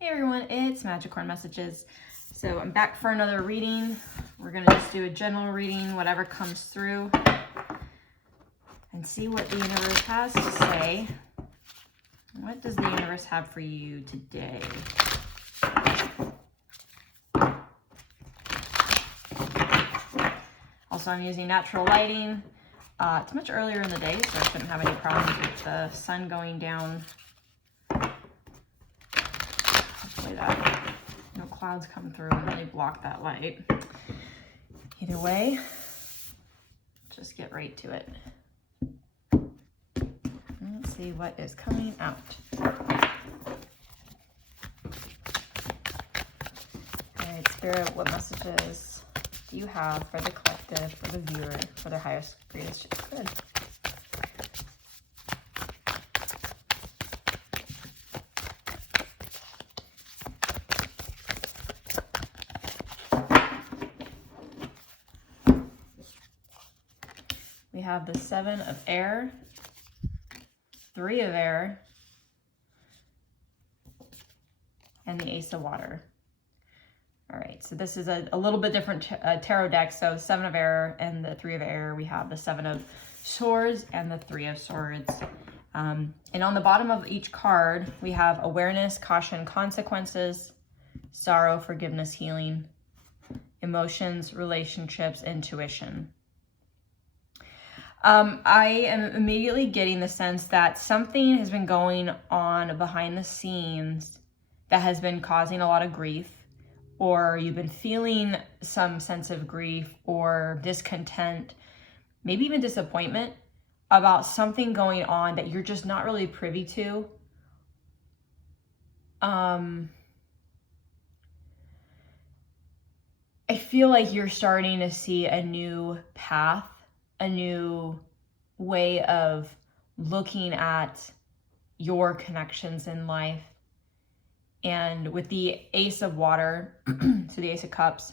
Hey everyone, it's Madgicorn Messages. So I'm back for another reading. We're going to just do a general reading, whatever comes through, and see what the universe has to say. What does the universe have for you today? Also, I'm using natural lighting. It's much earlier in the day, so I shouldn't have any problems with the sun going down. Hopefully that no clouds come through and really block that light. Either way, just get right to it. Let's see what is coming out. Alright, Spirit, what messages do you have for the collective, for the viewer, for their highest, greatest good? We have the 7 of air, 3 of air, and the Ace of water. All right, so this is a little bit different tarot deck. So 7 of air and the 3 of air, we have the 7 of swords and the 3 of swords. And on the bottom of each card, we have awareness, caution, consequences, sorrow, forgiveness, healing, emotions, relationships, intuition. I am immediately getting the sense that something has been going on behind the scenes that has been causing a lot of grief, or you've been feeling some sense of grief or discontent, maybe even disappointment about something going on that you're just not really privy to. I feel like you're starting to see a new path, a new way of looking at your connections in life. And with the Ace of water, so the Ace of cups,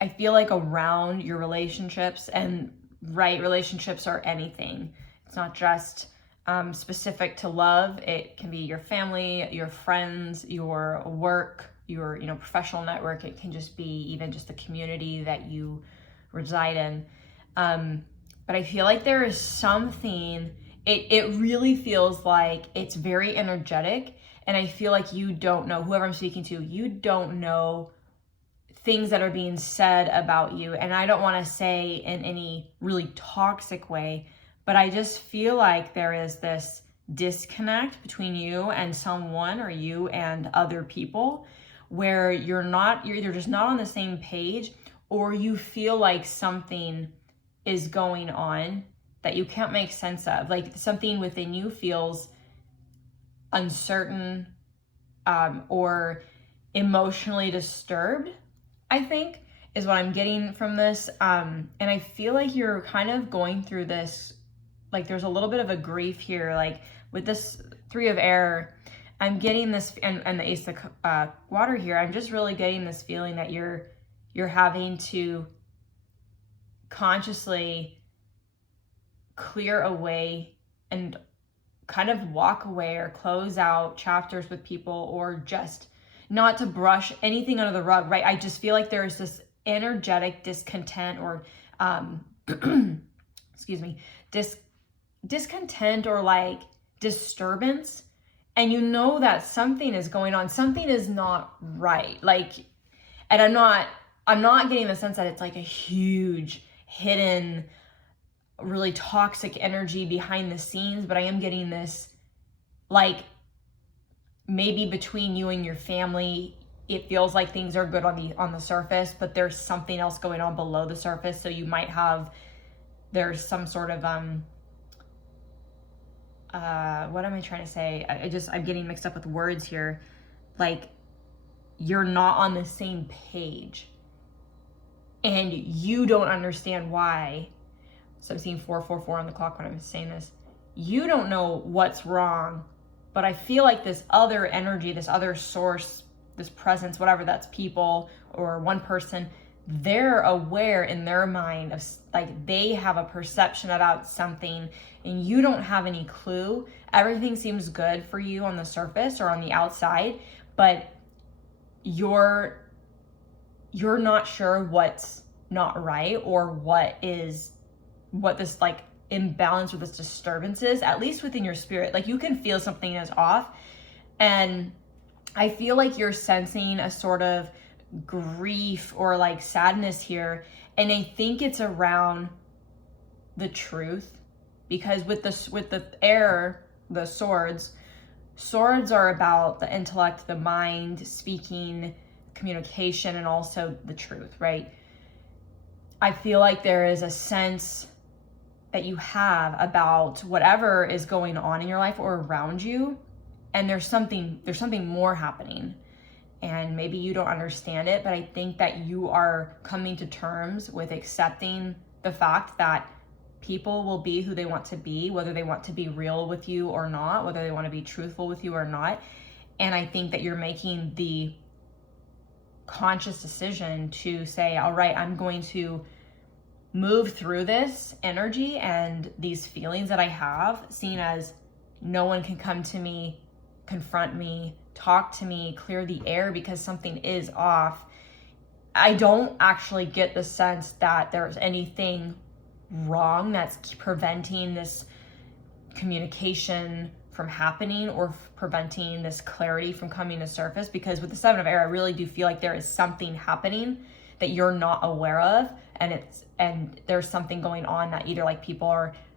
I feel like around your relationships, and right, relationships are anything. It's not just specific to love. It can be your family, your friends, your work, your professional network. It can just be even just the community that you reside in. But I feel like there is something, it really feels like it's very energetic, and I feel like you don't know, whoever I'm speaking to, you don't know things that are being said about you. And I don't want to say in any really toxic way, but I just feel like there is this disconnect between you and someone, or you and other people, where you're either just not on the same page, or you feel like something is going on that you can't make sense of. Like something within you feels uncertain, or emotionally disturbed, I think, is what I'm getting from this. And I feel like you're kind of going through this, like there's a little bit of a grief here, like with this 3 of air, I'm getting this, and the Ace of water here, I'm just really getting this feeling that you're having to consciously clear away and kind of walk away or close out chapters with people, or just not to brush anything under the rug, right? I just feel like there's this energetic discontent, or excuse me, discontent, or like disturbance, and you know that something is going on, something is not right. Like, and I'm not getting the sense that it's like a huge hidden, really toxic energy behind the scenes, but I am getting this, like, maybe between you and your family, it feels like things are good on the surface, but there's something else going on below the surface. So you might have, there's some sort of what am I trying to say? I'm getting mixed up with words here. Like, you're not on the same page, and you don't understand why. So I'm seeing 444 on the clock when I'm saying this. You don't know what's wrong, but I feel like this other energy, this other source, this presence, whatever, that's people or one person, they're aware in their mind of, like, they have a perception about something and you don't have any clue. Everything seems good for you on the surface or on the outside, but you're not sure what's not right, or what this like imbalance or this disturbance is, at least within your spirit. Like, you can feel something is off, and I feel like you're sensing a sort of grief or like sadness here, and I think it's around the truth, because with the air, the swords are about the intellect, the mind, speaking, communication, and also the truth, right? I feel like there is a sense that you have about whatever is going on in your life or around you, and there's something more happening, and maybe you don't understand it, but I think that you are coming to terms with accepting the fact that people will be who they want to be, whether they want to be real with you or not, whether they want to be truthful with you or not. And I think that you're making the conscious decision to say, all right, I'm going to move through this energy and these feelings that I have, seeing as no one can come to me, confront me, talk to me, clear the air because something is off. I don't actually get the sense that there's anything wrong that's preventing this communication from happening or preventing this clarity from coming to surface, because with the Seven of Air, I really do feel like there is something happening that you're not aware of, and there's something going on that either like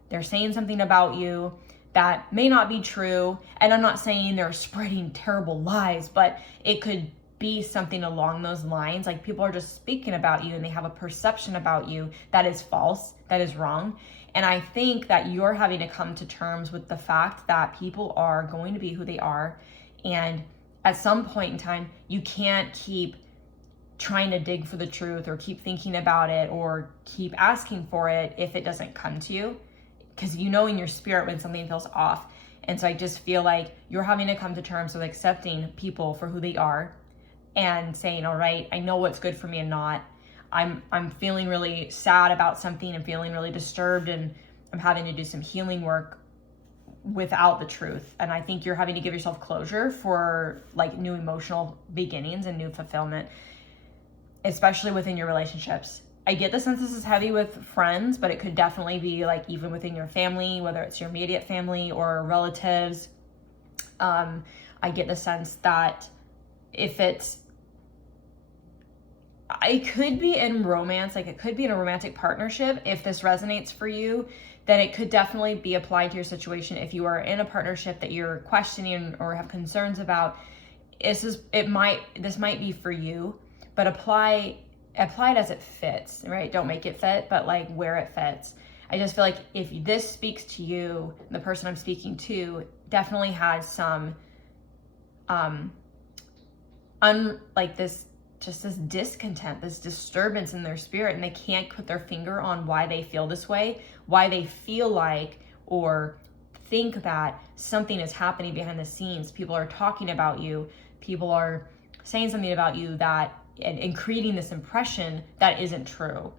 they're saying something about you that may not be true, and I'm not saying they're spreading terrible lies, but it could be something along those lines. Like, people are just speaking about you and they have a perception about you that is false, that is wrong. And I think that you're having to come to terms with the fact that people are going to be who they are. And at some point in time, you can't keep trying to dig for the truth or keep thinking about it or keep asking for it if it doesn't come to you, because you know in your spirit when something feels off. And so I just feel like you're having to come to terms with accepting people for who they are and saying, all right, I know what's good for me and not. I'm feeling really sad about something. I'm feeling really disturbed, and I'm having to do some healing work without the truth. And I think you're having to give yourself closure for like new emotional beginnings and new fulfillment, especially within your relationships. I get the sense this is heavy with friends, but it could definitely be like even within your family, whether it's your immediate family or relatives. I get the sense that if it could be in romance, like it could be in a romantic partnership. If this resonates for you, then it could definitely be applied to your situation. If you are in a partnership that you're questioning or have concerns about, this might be for you, but apply it as it fits, right? Don't make it fit, but like where it fits. I just feel like if this speaks to you, the person I'm speaking to definitely has some this discontent, this disturbance in their spirit, and they can't put their finger on why they feel this way, why they feel like or think that something is happening behind the scenes. People are talking about you, people are saying something about you and creating this impression that isn't true.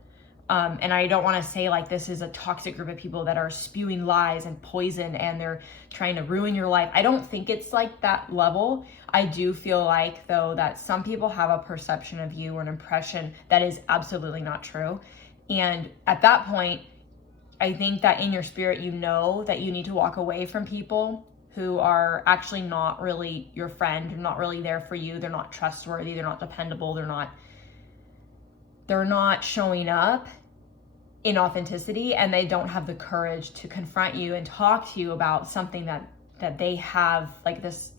And I don't want to say like this is a toxic group of people that are spewing lies and poison and they're trying to ruin your life. I don't think it's like that level. I do feel like, though, that some people have a perception of you or an impression that is absolutely not true. And at that point, I think that in your spirit, you know that you need to walk away from people who are actually not really your friend, they're not really there for you, they're not trustworthy, they're not dependable, they're not showing up in authenticity, and they don't have the courage to confront you and talk to you about something that they have, like this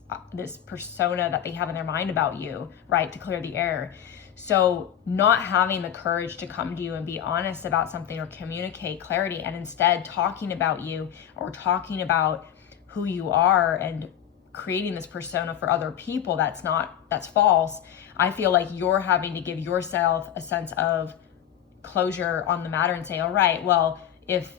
persona that they have in their mind about you, right, to clear the air. So not having the courage to come to you and be honest about something or communicate clarity, and instead talking about you or talking about who you are and creating this persona for other people that's false. I feel like you're having to give yourself a sense of closure on the matter and say, all right, well, if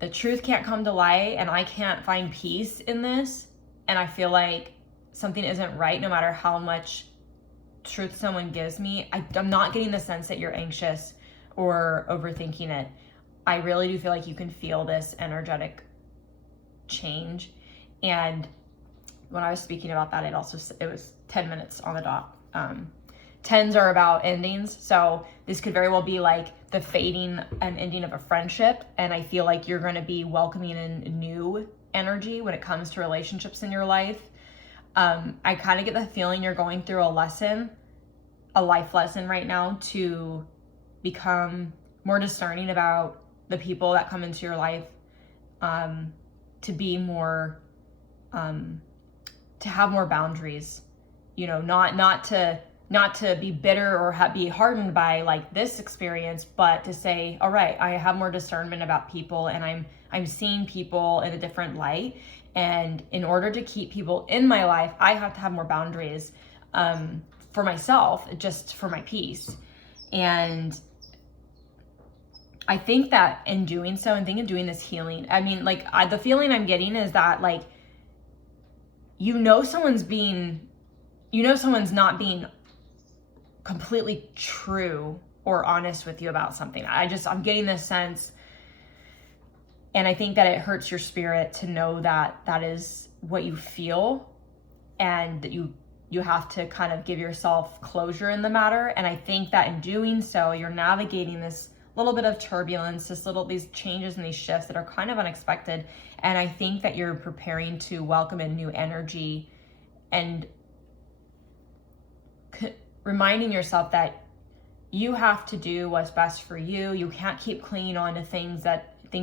the truth can't come to light and I can't find peace in this, and I feel like something isn't right, no matter how much truth someone gives me, I'm not getting the sense that you're anxious or overthinking it. I really do feel like you can feel this energetic change. And when I was speaking about that, it was 10 minutes on the dot. 10s are about endings. So this could very well be like the fading and ending of a friendship. And I feel like you're going to be welcoming in new energy when it comes to relationships in your life. I kind of get the feeling you're going through a life lesson right now to become more discerning about the people that come into your life, to be more, to have more boundaries, not to be bitter or be hardened by like this experience, but to say, all right, I have more discernment about people, and I'm seeing people in a different light. And in order to keep people in my life, I have to have more boundaries, for myself, just for my peace. And I think that in doing so, and doing this healing, I mean, like the feeling I'm getting is that like, someone's not being completely true or honest with you about something. I'm getting this sense, and I think that it hurts your spirit to know that that is what you feel, and that you have to kind of give yourself closure in the matter. And I think that in doing so, you're navigating this little bit of turbulence, these changes and these shifts that are kind of unexpected. And I think that you're preparing to welcome in new energy, and reminding yourself that you have to do what's best for you. You can't keep clinging on to things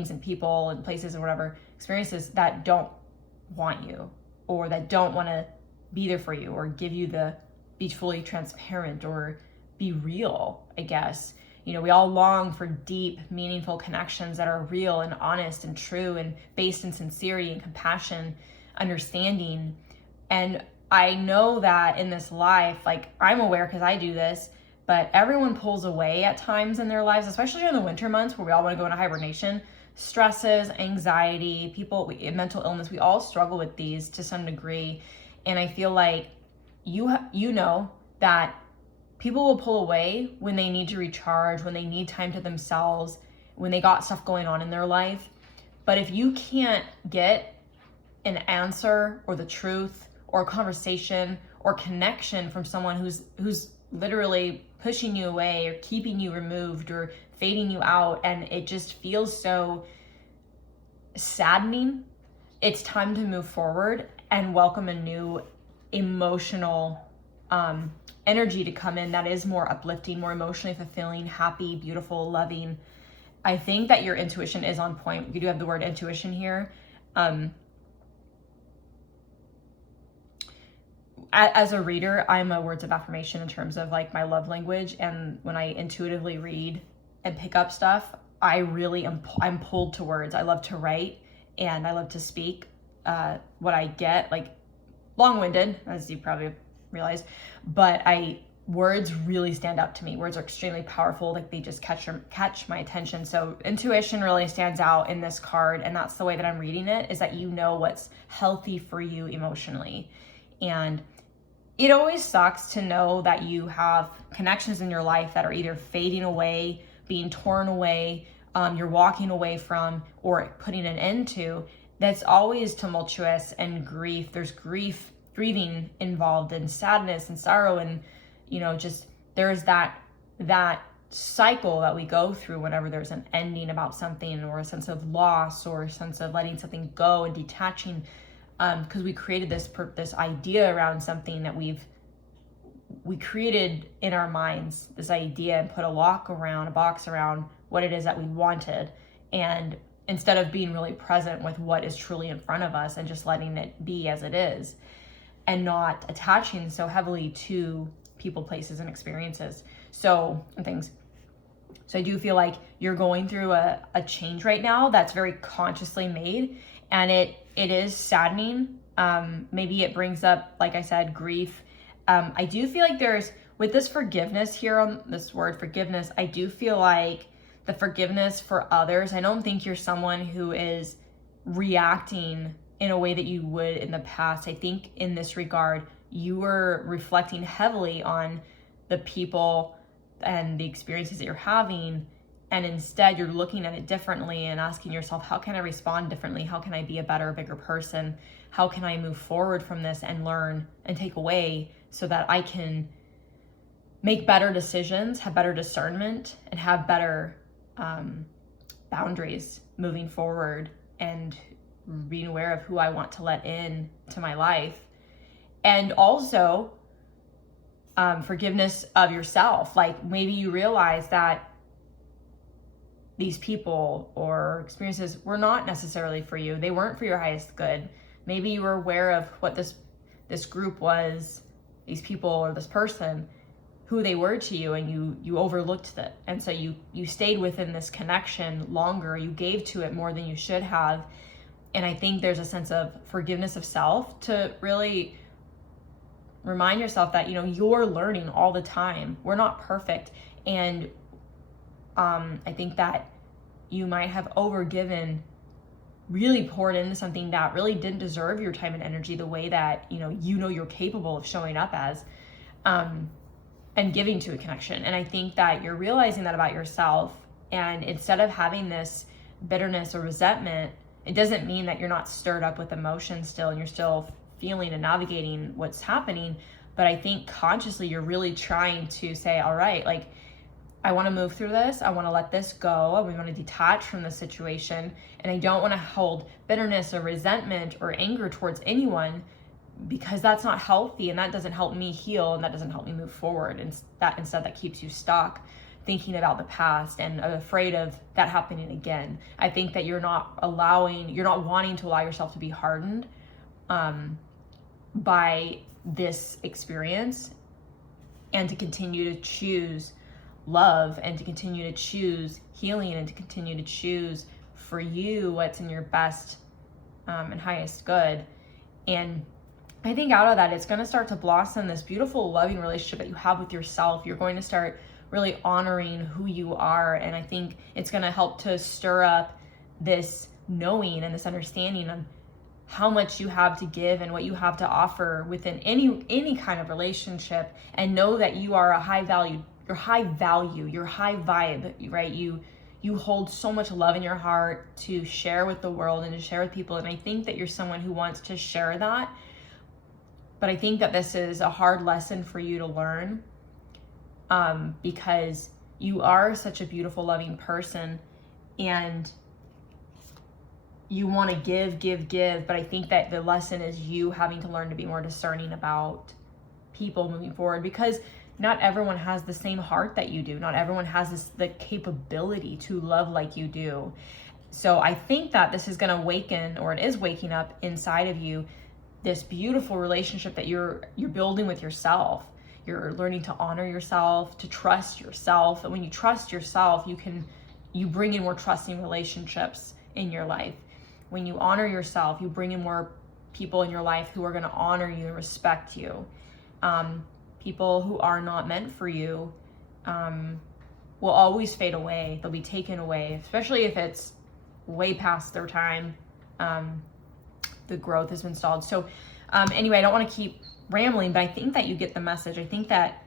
and people and places and whatever experiences that don't want you, or that don't want to be there for you, or be fully transparent or be real, I guess. We all long for deep, meaningful connections that are real and honest and true and based in sincerity and compassion, understanding. And I know that in this life, like I'm aware because I do this, but everyone pulls away at times in their lives, especially during the winter months where we all want to go into hibernation. Stresses, anxiety, mental illness, we all struggle with these to some degree. And I feel like you know that people will pull away when they need to recharge, when they need time to themselves, when they got stuff going on in their life. But if you can't get an answer or the truth or a conversation or connection from someone who's literally pushing you away or keeping you removed or fading you out, and it just feels so saddening, it's time to move forward and welcome a new emotional energy to come in that is more uplifting, more emotionally fulfilling, happy, beautiful, loving. I think that your intuition is on point. You do have the word intuition here. As a reader, I'm a words of affirmation in terms of like my love language. And when I intuitively read and pick up stuff, I'm pulled to words. I love to write and I love to speak. What I get, like long-winded, as you probably realize, but words really stand out to me. Words are extremely powerful. Like they just catch my attention. So intuition really stands out in this card. And that's the way that I'm reading it, is that what's healthy for you emotionally. And it always sucks to know that you have connections in your life that are either fading away, being torn away, you're walking away from, or putting an end to. That's always tumultuous and grief. There's grieving involved, and sadness and sorrow, and just there's that cycle that we go through whenever there's an ending about something, or a sense of loss, or a sense of letting something go and detaching, because we created this idea around something that we created in our minds, this idea, and put a box around what it is that we wanted. And instead of being really present with what is truly in front of us and just letting it be as it is, and not attaching so heavily to people, places, and experiences, and things. So I do feel like you're going through a change right now that's very consciously made, and it is saddening. Maybe it brings up, like I said, grief. I do feel like with this forgiveness here, on this word forgiveness, I do feel like the forgiveness for others. I don't think you're someone who is reacting in a way that you would in the past. I think in this regard, you were reflecting heavily on the people and the experiences that you're having, and instead you're looking at it differently and asking yourself, how can I respond differently? How can I be a better, bigger person? How can I move forward from this and learn and take away so that I can make better decisions, have better discernment, and have better boundaries moving forward, and being aware of who I want to let in to my life. And also forgiveness of yourself. Like, maybe you realize that these people or experiences were not necessarily for you. They weren't for your highest good. Maybe you were aware of what this group was, these people or this person, who they were to you, and you overlooked it. And so you stayed within this connection longer. You gave to it more than you should have. And I think there's a sense of forgiveness of self to really remind yourself that, you're learning all the time. We're not perfect. And I think that you might have overgiven, really poured into something that really didn't deserve your time and energy the way that, you're capable of showing up as, and giving to a connection. And I think that you're realizing that about yourself. And instead of having this bitterness or resentment, it doesn't mean that you're not stirred up with emotion still, and you're still feeling and navigating what's happening. But I think consciously you're really trying to say, all right, like, I want to move through this. I want to let this go. I want to detach from the situation. And I don't want to hold bitterness or resentment or anger towards anyone, because that's not healthy, and that doesn't help me heal, and that doesn't help me move forward. And that keeps you stuck thinking about the past and afraid of that happening again. I think that you're not wanting to allow yourself to be hardened by this experience, and to continue to choose love, and to continue to choose healing, and to continue to choose for you what's in your best and highest good. And I think out of that, it's going to start to blossom this beautiful, loving relationship that you have with yourself. You're going to start really honoring who you are. And I think it's going to help to stir up this knowing and this understanding of how much you have to give and what you have to offer within any kind of relationship. And know that you are a high value, you're high vibe, right? You hold so much love in your heart to share with the world and to share with people. And I think that you're someone who wants to share that. But I think that this is a hard lesson for you to learn, because you are such a beautiful, loving person, and you want to give. But I think that the lesson is you having to learn to be more discerning about people moving forward, because not everyone has the same heart that you do. Not everyone has the capability to love like you do. So I think that this is going to awaken, or it is waking up inside of you, this beautiful relationship that you're building with yourself. You're learning to honor yourself, to trust yourself. And when you trust yourself, you bring in more trusting relationships in your life. When you honor yourself, you bring in more people in your life who are going to honor you and respect you. People who are not meant for you will always fade away. They'll be taken away, especially if it's way past their time. The growth has been stalled. So anyway, I don't want to keep rambling, but I think that you get the message. I think that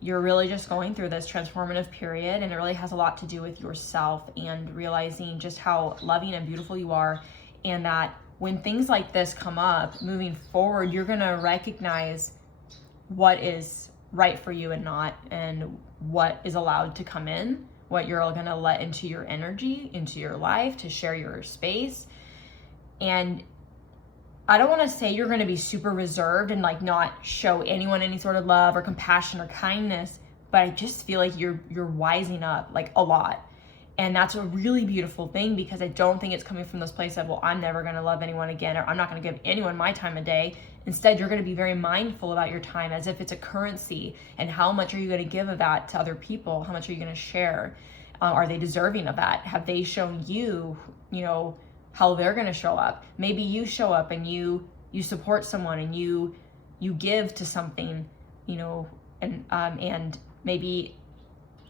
you're really just going through this transformative period, and it really has a lot to do with yourself and realizing just how loving and beautiful you are. And that when things like this come up moving forward, you're going to recognize what is right for you and not, and what is allowed to come in, what you're going to let into your energy, into your life, to share your space. And I don't want to say you're going to be super reserved and like not show anyone any sort of love or compassion or kindness, but I just feel like you're wising up like a lot. And that's a really beautiful thing, because I don't think it's coming from this place of, well, I'm never going to love anyone again, or I'm not going to give anyone my time of day. Instead, you're going to be very mindful about your time as if it's a currency, and how much are you going to give of that to other people? How much are you going to share? Are they deserving of that? Have they shown you, how they're going to show up? Maybe you show up and you support someone, and you give to something, and maybe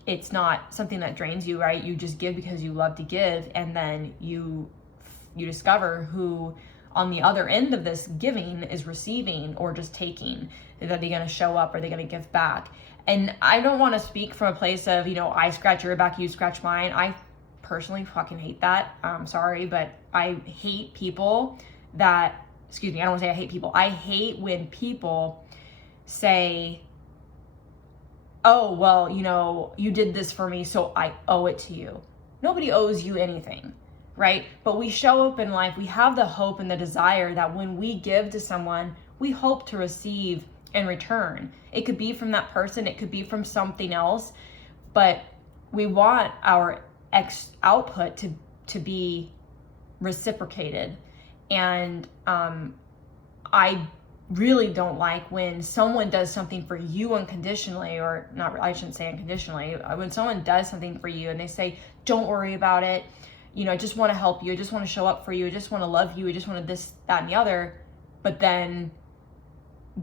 it's not something that drains you, right? You just give because you love to give, and then you discover who on the other end of this giving is receiving or just taking. Are they going to show up? Are they going to give back? And I don't want to speak from a place of, I scratch your back, you scratch mine. I personally fucking hate that. I'm sorry, but I hate people that, I don't want to say I hate people. I hate when people say, oh, well, you did this for me, so I owe it to you. Nobody owes you anything, right? But we show up in life, we have the hope and the desire that when we give to someone, we hope to receive in return. It could be from that person, it could be from something else, but we want our output to be reciprocated. And I really don't like when someone does something for you unconditionally, or not, I shouldn't say unconditionally, when someone does something for you and they say, don't worry about it, I just want to help you, I just want to show up for you, I just want to love you, I just want to this, that, and the other, but then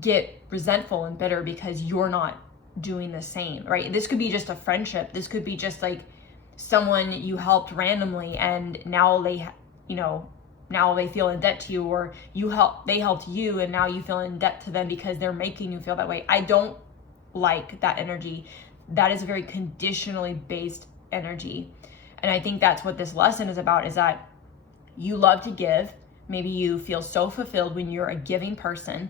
get resentful and bitter because you're not doing the same, right? This could be just a friendship. This could be just like someone you helped randomly and now they, now they feel in debt to you, or they helped you and now you feel in debt to them because they're making you feel that way. I don't like that energy. That is a very conditionally based energy. And I think that's what this lesson is about, is that you love to give. Maybe you feel so fulfilled when you're a giving person.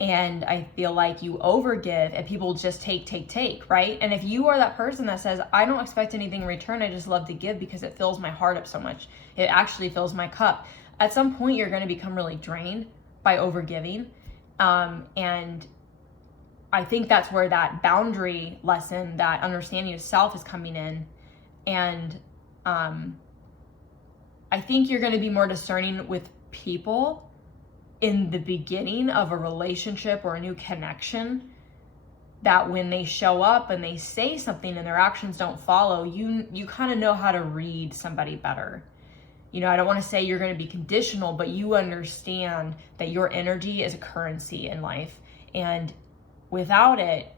And I feel like you overgive and people just take, right? And if you are that person that says, I don't expect anything in return, I just love to give because it fills my heart up so much, it actually fills my cup. At some point, you're going to become really drained by overgiving. And I think that's where that boundary lesson, that understanding of self is coming in. And I think you're going to be more discerning with people in the beginning of a relationship or a new connection, that when they show up and they say something and their actions don't follow, you kind of know how to read somebody better. I don't want to say you're going to be conditional, but you understand that your energy is a currency in life. And without it,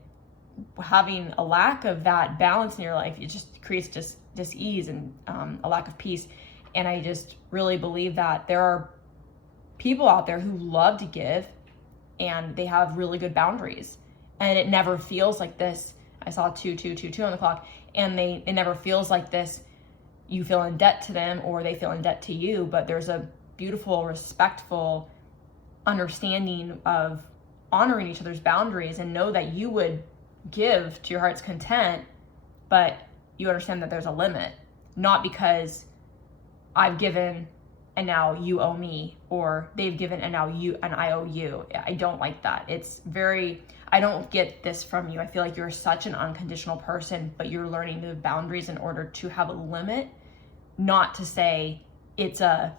having a lack of that balance in your life, it just creates dis-ease and a lack of peace. And I just really believe that there are people out there who love to give and they have really good boundaries, and it never feels like this. I saw 2 on the clock, and it never feels like this. You feel in debt to them or they feel in debt to you, but there's a beautiful, respectful understanding of honoring each other's boundaries, and know that you would give to your heart's content, but you understand that there's a limit, not because I've given and now you owe me, or they've given and now I owe you. I don't like that. I don't get this from you. I feel like you're such an unconditional person, but you're learning the boundaries in order to have a limit, not to say it's a,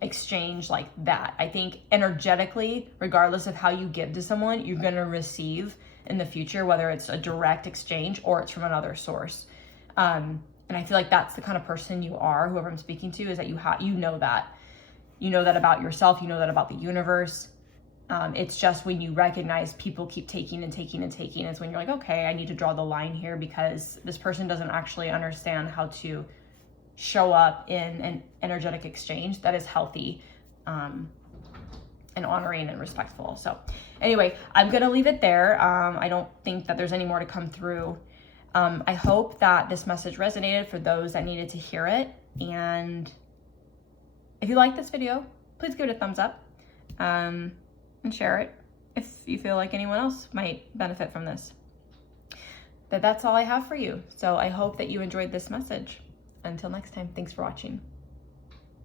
exchange like that. I think energetically, regardless of how you give to someone, you're going to receive in the future, whether it's a direct exchange or it's from another source. And I feel like that's the kind of person you are, whoever I'm speaking to, is that you know that about yourself, you know that about the universe. It's just when you recognize people keep taking, it's when you're like, okay, I need to draw the line here, because this person doesn't actually understand how to show up in an energetic exchange that is healthy, and honoring and respectful. So anyway, I'm going to leave it there. I don't think that there's any more to come through. I hope that this message resonated for those that needed to hear it. And if you like this video, please give it a thumbs up, and share it if you feel like anyone else might benefit from this. But that's all I have for you. So I hope that you enjoyed this message. Until next time, thanks for watching.